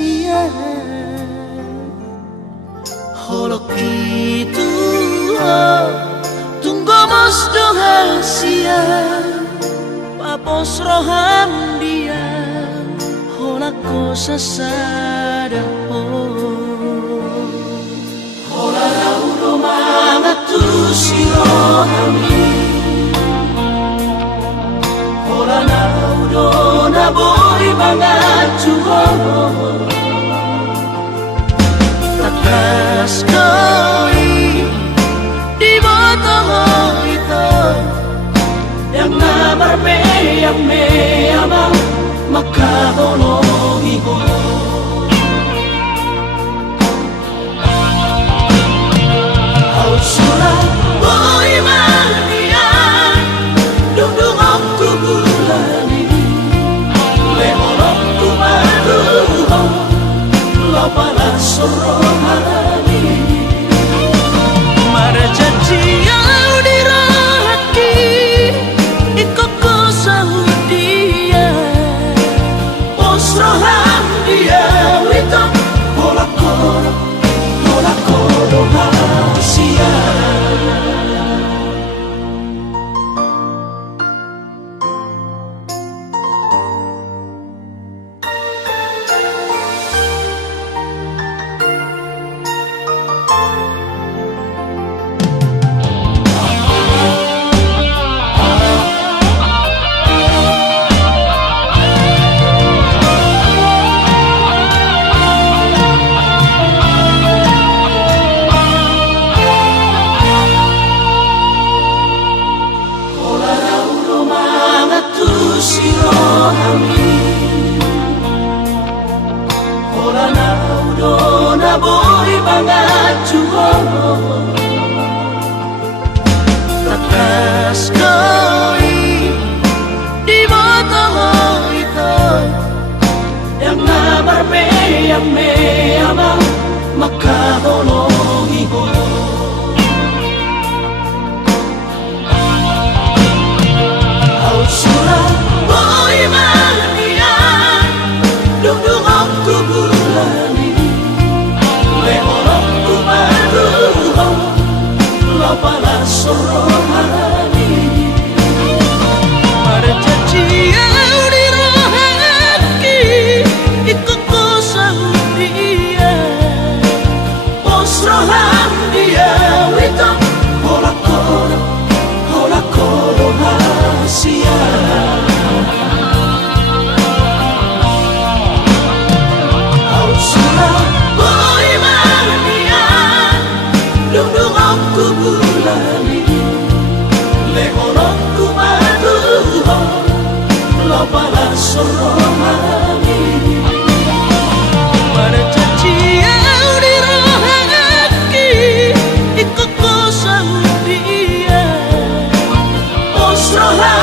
rahasia. Holok itu tunggu mos rahasia. Papos roham dia holak ko sasada hola rauro mga tusirohami. Hola naudo na boy mga tuho. Takas koi di botoho ito yang namarme yang me amang makahonohi ko. Surah boy manian dudung aku bulani leorok tu maruho lapala sorohani marjanji au dirahaki ikoko saudia posroham dia wito holakoro rahasia. Hola naudo na boy mga tuho. Takas koi di botoho ito yang namarme yang me amang makahonohi ko. Surah boy manian dudung aku bulani leorok tu maruho lapala sorohani marjanji au dirahaki ikoko saudia posroham dia wito holakoro rahasia. Surah boy manian dudung aku bulani leorok tu maruho lapala sorohani marjanji au dirahaki ikoko saudia posroham